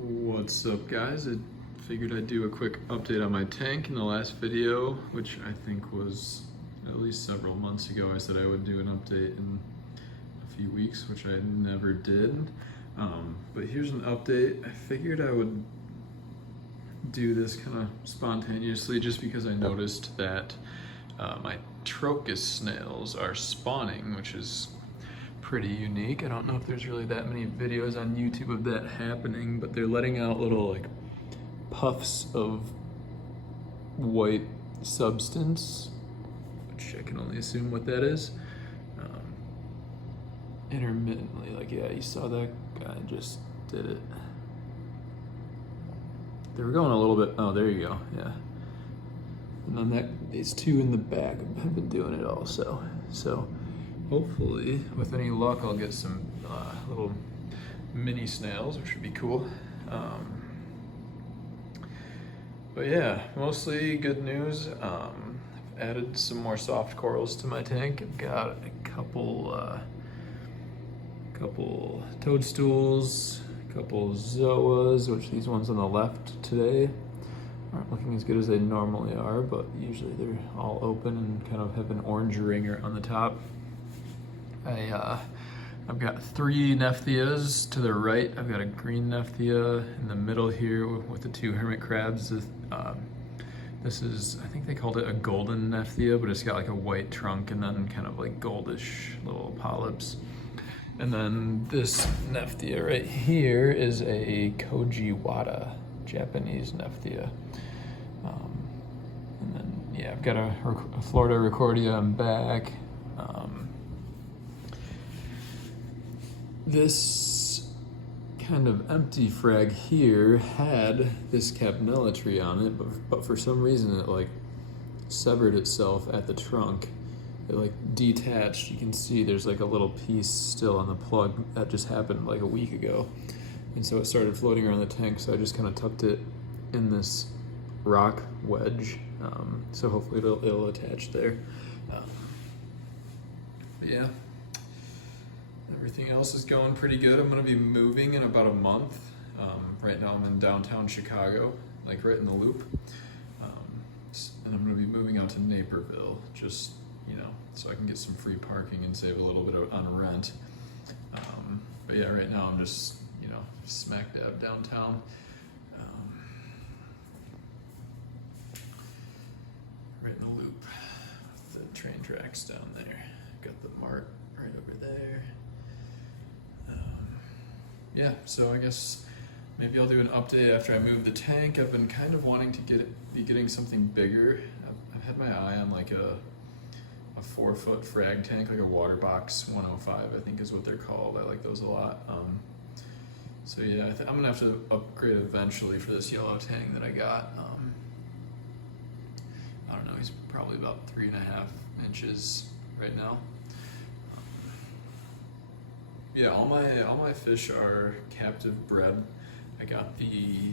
What's up, guys? I figured I'd do a quick update on my tank. In the last video, which I think was at least several months ago, I said I would do an update in a few weeks, which I never did. But here's an update. I figured I would do this kind of spontaneously just because I noticed that my Trochus snails are spawning, which is pretty unique. I don't know if there's really that many videos on YouTube of that happening, but they're letting out little like puffs of white substance, which I can only assume what that is. Intermittently, like, yeah, you saw that guy just did it. They were going a little bit, oh, there you go, yeah. And then these two in the back have been doing it also. So hopefully, with any luck, I'll get some little mini snails, which would be cool. But yeah, mostly good news. I've added some more soft corals to my tank. I've got a couple toadstools, a couple zoas, which these ones on the left today aren't looking as good as they normally are, but usually they're all open and kind of have an orange ring on the top. I've got 3 Nephthias to the right. I've got a green Nephthia in the middle here with the 2 hermit crabs. This is, I think they called it a golden Nephthia, but it's got like a white trunk and then kind of like goldish little polyps. And then this Nephthia right here is a Kojiwata, Japanese Nephthia. And then, yeah, I've got a Florida Recordia on back. This kind of empty frag here had this Capnella tree on it, but for some reason it like severed itself at the trunk. It like detached. You can see there's like a little piece still on the plug. That just happened like a week ago. And so it started floating around the tank, so I just kind of tucked it in this rock wedge. So hopefully it'll attach there. But yeah. Everything else is going pretty good. I'm gonna be moving in about a month. Right now I'm in downtown Chicago, like right in the loop. And I'm gonna be moving out to Naperville, just, you know, so I can get some free parking and save a little bit on rent. But yeah, right now I'm just, you know, smack dab downtown. Right in the loop. The train tracks down there. Got the mart right over there. Yeah, so I guess maybe I'll do an update after I move the tank. I've been kind of wanting to be getting something bigger. I've had my eye on like a 4-foot frag tank, like a water box 105, I think is what they're called. I like those a lot. So yeah, I'm gonna have to upgrade eventually for this yellow Tang that I got. I don't know, he's probably about 3.5 inches right now. Yeah, all my fish are captive bred. I got the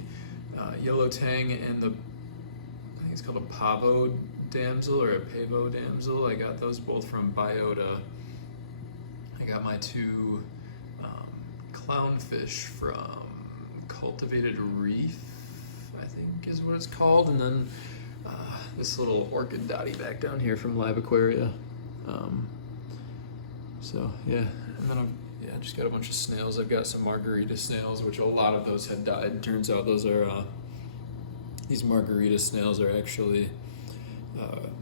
yellow Tang and the, I think it's called a Pavo Damsel or a Pavo Damsel. I got those both from Biota. I got my 2 clownfish from Cultivated Reef, I think is what it's called. And then this little Orchid Dottyback down here from Live Aquaria. So yeah, and then I just got a bunch of snails. I've got some Margarita snails, which a lot of those had died. Turns out those are, these Margarita snails are actually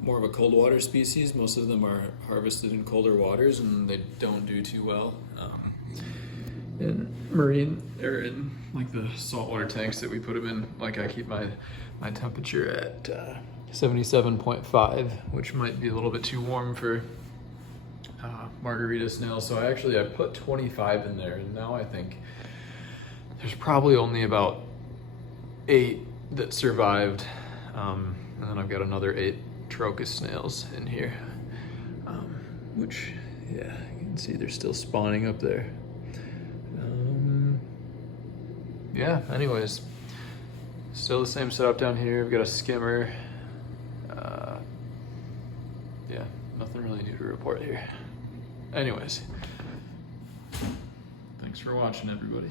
more of a cold water species. Most of them are harvested in colder waters and they don't do too well. In marine, or in like the saltwater tanks that we put them in, like I keep my temperature at 77.5, which might be a little bit too warm for Margarita snails. So I put 25 in there, and now I think there's probably only about 8 that survived, and then I've got another 8 Trochus snails in here, which, yeah, you can see they're still spawning up there. Yeah, anyways, still the same setup down here. I've got a skimmer. Yeah, nothing really new to report here. Anyways, thanks for watching, everybody.